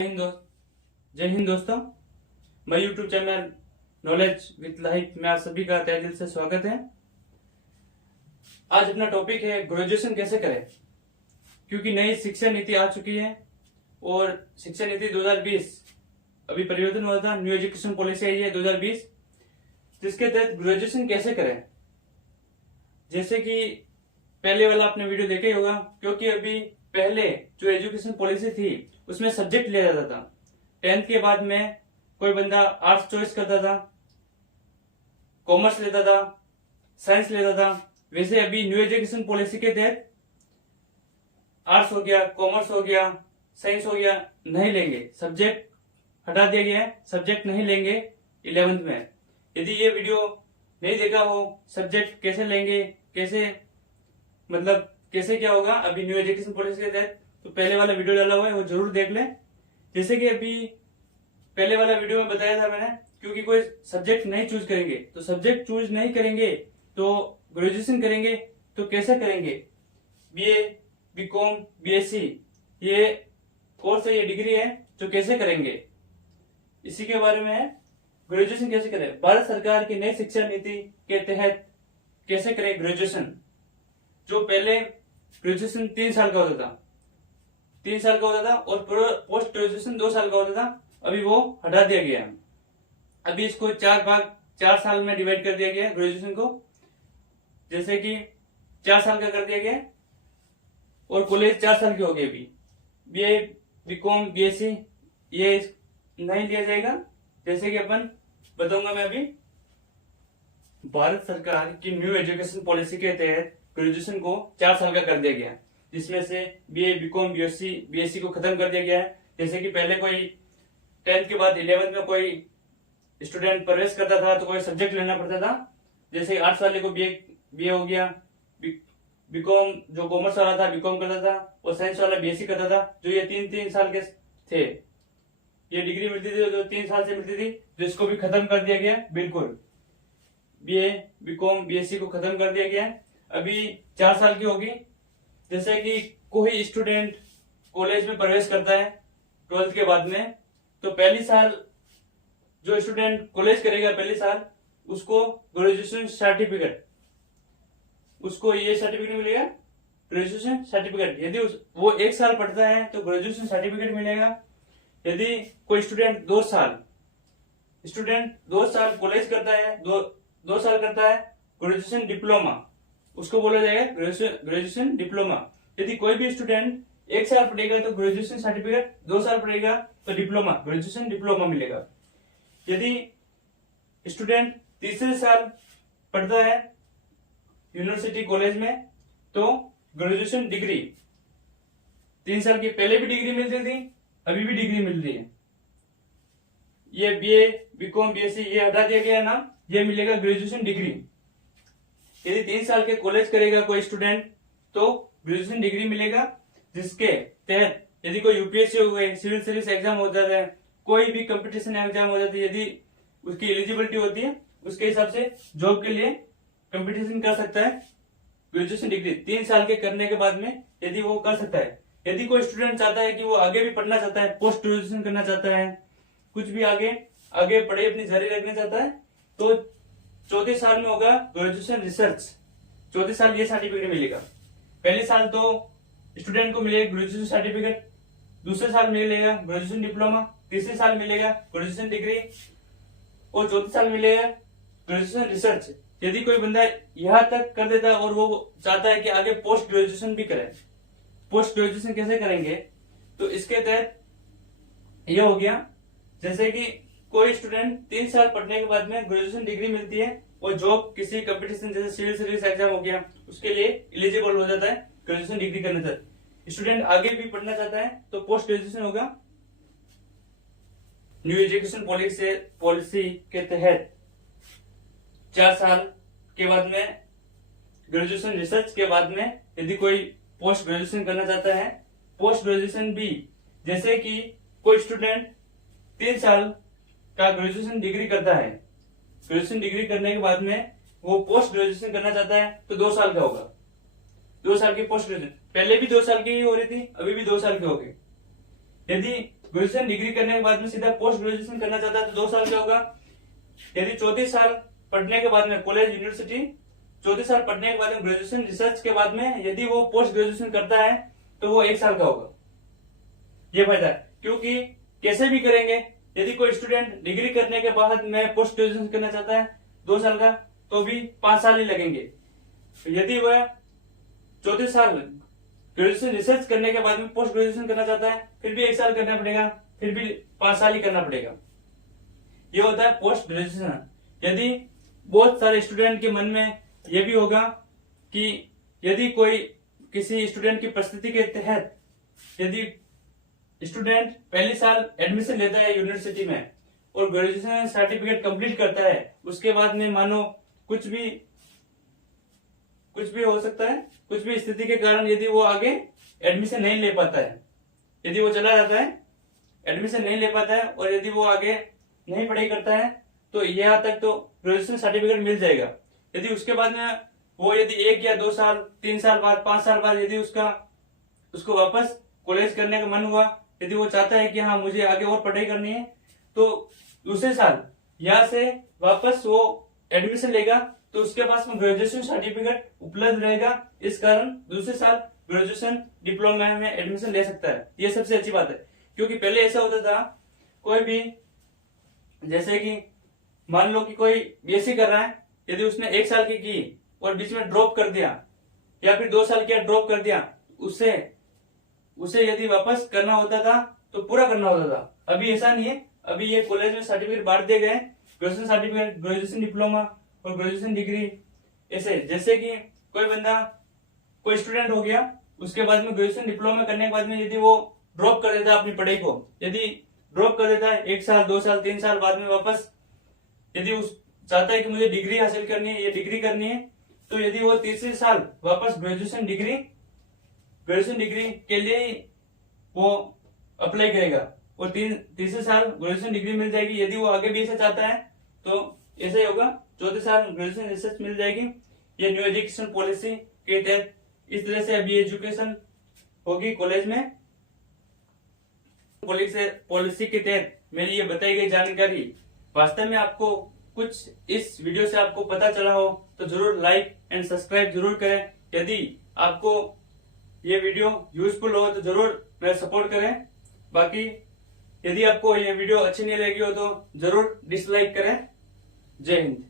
जय हिंद दोस्तों, मैं YouTube channel knowledge with life में आप सभी का तहे दिल से स्वागत है। आज अपना टॉपिक है ग्रेजुएशन कैसे करें, क्योंकि नई शिक्षा नीति आ चुकी है और शिक्षा नीति 2020 अभी परिवर्तन हुआ था। न्यू एजुकेशन पॉलिसी आई है 2020, जिसके तहत ग्रेजुएशन कैसे करें। जैसे कि पहले वाला आपने वीडियो देखा ही होगा, क्योंकि अभी पहले जो एजुकेशन पॉलिसी थी उसमें सब्जेक्ट लिया जाता था। 10th के बाद में कोई बंदा आर्ट्स चॉइस करता था, कॉमर्स लेता था, साइंस लेता था। वैसे अभी न्यू एजुकेशन पॉलिसी के तहत आर्ट्स हो गया, कॉमर्स हो गया, साइंस हो गया, नहीं लेंगे, सब्जेक्ट हटा दिया गया है, सब्जेक्ट नहीं लेंगे 11th में। यदि ये वीडियो नहीं देखा हो, सब्जेक्ट कैसे लेंगे, कैसे मतलब कैसे क्या होगा अभी न्यू एजुकेशन पॉलिसी के तहत, तो पहले वाला वीडियो डाला हुआ है, वो जरूर देख लें। जैसे कि अभी पहले वाला वीडियो में बताया था मैंने, क्योंकि कोई सब्जेक्ट नहीं चूज करेंगे तो सब्जेक्ट चूज नहीं करेंगे तो ग्रेजुएशन करेंगे तो कैसे करेंगे। बीए, बीकॉम, बीएससी ये कोर्स है, ये डिग्री है, जो कैसे करेंगे इसी के बारे में है। ग्रेजुएशन कैसे करें, भारत सरकार की नई शिक्षा नीति के तहत कैसे करें ग्रेजुएशन। जो पहले ग्रेजुएशन 3 साल का होता था, 3 साल का होता था, और पोस्ट ग्रेजुएशन 2 साल का होता था, अभी वो हटा दिया गया है। अभी इसको 4 साल में डिवाइड कर दिया गया है ग्रेजुएशन को। जैसे कि 4 साल का कर दिया गया है और कॉलेज 4 साल के हो गए। अभी बीए, बीकॉम, बीएससी ये नहीं लिया जाएगा। जैसे कि अपन बताऊंगा मैं अभी, भारत सरकार की न्यू एजुकेशन पॉलिसी के तहत ग्रेजुएशन को 4 साल का कर दिया गया, जिसमें से बीए, बीकॉम, बीएससी को खत्म कर दिया गया है। जैसे कि पहले कोई 10th के बाद 11th में कोई स्टूडेंट प्रवेश करता था तो कोई सब्जेक्ट लेना पड़ता था। जैसे आर्ट्स वाले को बीए हो गया, बीकॉम जो कॉमर्स वाला था बीकॉम करता था, और साइंस वाला बीएससी करता था। जो ये 3 साल के थे, ये डिग्री मिलती थी जो 3 साल से मिलती थी, जिसको भी खत्म कर दिया गया। बिल्कुल बीए, बीकॉम, बीएससी को खत्म कर दिया गया, अभी 4 साल की होगी। जैसे कि कोई स्टूडेंट कॉलेज में प्रवेश करता है 12th के बाद में, तो पहली साल जो स्टूडेंट कॉलेज करेगा पहली साल, उसको ग्रेजुएशन सर्टिफिकेट, उसको ये सर्टिफिकेट मिलेगा, ग्रेजुएशन सर्टिफिकेट। यदि वो 1 साल पढ़ता है तो ग्रेजुएशन सर्टिफिकेट मिलेगा। यदि कोई स्टूडेंट 2 साल कॉलेज करता है, 2 साल करता है ग्रेजुएशन डिप्लोमा, उसको बोला जाएगा ग्रेजुएशन डिप्लोमा। यदि कोई भी स्टूडेंट 1 साल पढ़ेगा तो ग्रेजुएशन सर्टिफिकेट, 2 साल पढ़ेगा तो डिप्लोमा, ग्रेजुएशन डिप्लोमा मिलेगा। यदि स्टूडेंट तीसरे साल पढ़ता है यूनिवर्सिटी कॉलेज में तो ग्रेजुएशन डिग्री, 3 साल की पहले भी डिग्री मिलती थी, अभी भी डिग्री मिल रही है। ये बीए, बीकॉम, बीएससी ये हटा दिया गया ना, ये मिलेगा ग्रेजुएशन डिग्री। यदि 3 साल के कॉलेज करेगा कोई स्टूडेंट तो ग्रेजुएशन डिग्री मिलेगा, जिसके तहत यदि कोई यूपीएससी हो गए, सिविल सर्विस एग्जाम हो जाता है, कोई भी कंपटीशन एग्जाम हो जाती है, यदि उसकी एलिजिबिलिटी होती है, उसके हिसाब से जॉब के लिए कंपटीशन कर सकता है। ग्रेजुएशन डिग्री 3 साल के करने के बाद में यदि वो कर सकता है। यदि कोई स्टूडेंट चाहता है कि वो आगे भी पढ़ना चाहता है, पोस्ट ग्रेजुएशन करना चाहता है, कुछ भी आगे पढ़ाई अपनी जारी रखना चाहता है, तो 34 साल में होगा ग्रेजुएशन रिसर्च। 34 साल ये सर्टिफिकेट मिलेगा। पहले साल तो स्टूडेंट को मिलेगा ग्रेजुएशन सर्टिफिकेट, दूसरे साल मिलेगा ग्रेजुएशन डिप्लोमा, तीसरे साल मिलेगा ग्रेजुएशन डिग्री, और चौथे साल मिलेगा ग्रेजुएशन रिसर्च। यदि कोई बंदा यहाँ तक कर देता है और वो चाहता है कि आगे पोस्ट ग्रेजुएशन भी करे, पोस्ट ग्रेजुएशन कैसे करेंगे, तो इसके तहत यह हो गया। जैसे कि कोई स्टूडेंट 3 साल पढ़ने के बाद में ग्रेजुएशन डिग्री मिलती है और जॉब किसी कंपटीशन जैसे सिविल सर्विस एग्जाम हो गया, उसके लिए एलिजिबल हो जाता है ग्रेजुएशन डिग्री करने तक। स्टूडेंट आगे भी पढ़ना चाहता है तो पोस्ट ग्रेजुएशन होगा। न्यू एजुकेशन पॉलिसी के तहत 4 साल के बाद में ग्रेजुएशन रिसर्च के बाद में यदि कोई पोस्ट ग्रेजुएशन करना चाहता है, पोस्ट ग्रेजुएशन भी, जैसे कि कोई स्टूडेंट 3 साल का ग्रेजुएशन डिग्री करता है, ग्रेजुएशन डिग्री करने के बाद में वो पोस्ट ग्रेजुएशन करना चाहता है तो 2 साल का होगा। 2 साल की पोस्ट ग्रेजुएशन, पहले भी 2 साल की ही हो रही थी, अभी भी 2 साल की हो गई। यदि ग्रेजुएशन डिग्री करने के बाद में सीधा पोस्ट ग्रेजुएशन करना चाहता है तो 2 साल क्या होगा। यदि 34 साल पढ़ने के बाद में कॉलेज यूनिवर्सिटी 34 साल पढ़ने के बाद में ग्रेजुएशन रिसर्च के बाद में यदि वो पोस्ट ग्रेजुएशन करता है तो वो 1 साल का होगा। ये फायदा है, क्योंकि कैसे भी करेंगे, यदि कोई स्टूडेंट डिग्री करने के बाद में पोस्ट ग्रेजुएशन करना चाहता है 2 साल का तो भी 5 साल ही लगेंगे। यदि वह 34 साल ग्रेजुएशन रिसर्च करने के बाद में पोस्ट ग्रेजुएशन करना चाहता है फिर भी 1 साल करना पड़ेगा, फिर भी 5 साल ही करना पड़ेगा। ये होता है पोस्ट ग्रेजुएशन। यदि बहुत सारे स्टूडेंट के मन में यह भी होगा कि यदि कोई किसी स्टूडेंट की परिस्थिति के तहत यदि स्टूडेंट पहले साल एडमिशन लेता है यूनिवर्सिटी में और ग्रेजुएशन सर्टिफिकेट कंप्लीट करता है, उसके बाद में मानो कुछ भी हो सकता है, कुछ भी स्थिति के कारण यदि वो आगे एडमिशन नहीं ले पाता है, यदि वो चला जाता है एडमिशन नहीं ले पाता है और यदि वो आगे नहीं पढ़ाई करता है तो यहाँ तक तो ग्रेजुएशन सर्टिफिकेट मिल जाएगा। यदि उसके बाद में वो यदि 1 या 2 साल 3 साल बाद 5 साल बाद यदि उसको वापस कॉलेज करने का मन हुआ, यदि वो चाहता है कि हाँ मुझे आगे और पढ़ाई करनी है तो दूसरे साल यहाँ से वापस वो एडमिशन लेगा तो उसके पास में ग्रेजुएशन सर्टिफिकेट उपलब्ध रहेगा। इस कारण दूसरे साल ग्रेजुएशन डिप्लोमा में एडमिशन ले सकता है। ये सबसे अच्छी बात है, क्योंकि पहले ऐसा होता था कोई भी, जैसे कि मान लो कि कोई बीएससी कर रहा है, यदि उसने 1 साल की और बीच में ड्रॉप कर दिया या फिर 2 साल किया ड्रॉप कर दिया, उसे यदि वापस करना होता था तो पूरा करना होता था। अभी ऐसा नहीं है, अभी ये कॉलेज में सर्टिफिकेट बांट दिए गए, ग्रेजुएशन सर्टिफिकेट, ग्रेजुएशन डिप्लोमा और ग्रेजुएशन डिग्री। ऐसे जैसे कि कोई स्टूडेंट हो गया, उसके बाद में ग्रेजुएशन डिप्लोमा करने के बाद में यदि वो ड्रॉप कर देता है अपनी पढ़ाई को, यदि ड्रॉप कर देता है 1 साल 2 साल 3 साल बाद में वापस यदि उस चाहता है कि मुझे डिग्री हासिल करनी है, ये डिग्री करनी है, तो यदि वो तीसरे साल वापस ग्रेजुएशन डिग्री के लिए वो अप्लाई करेगा और तीसरे साल ग्रेजुएशन डिग्री मिल जाएगी। यदि वो आगे भी ऐसा चाहता है तो ऐसा ही होगा, 4थे साल ग्रेजुएशन रिसर्च मिल जाएगी। ये न्यू एजुकेशन पॉलिसी के तहत इस तरह से अभी एजुकेशन होगी कॉलेज में। पॉलिसी के तहत मेरी ये बताई गई जानकारी वास्तव में आपको कुछ इस वीडियो से आपको पता चला हो तो जरूर लाइक एंड सब्सक्राइब जरूर करें। यदि आपको ये वीडियो यूजफुल हो तो जरूर मेरा सपोर्ट करें। बाकी यदि आपको ये वीडियो अच्छी नहीं लगी हो तो जरूर डिसलाइक करें। जय हिंद।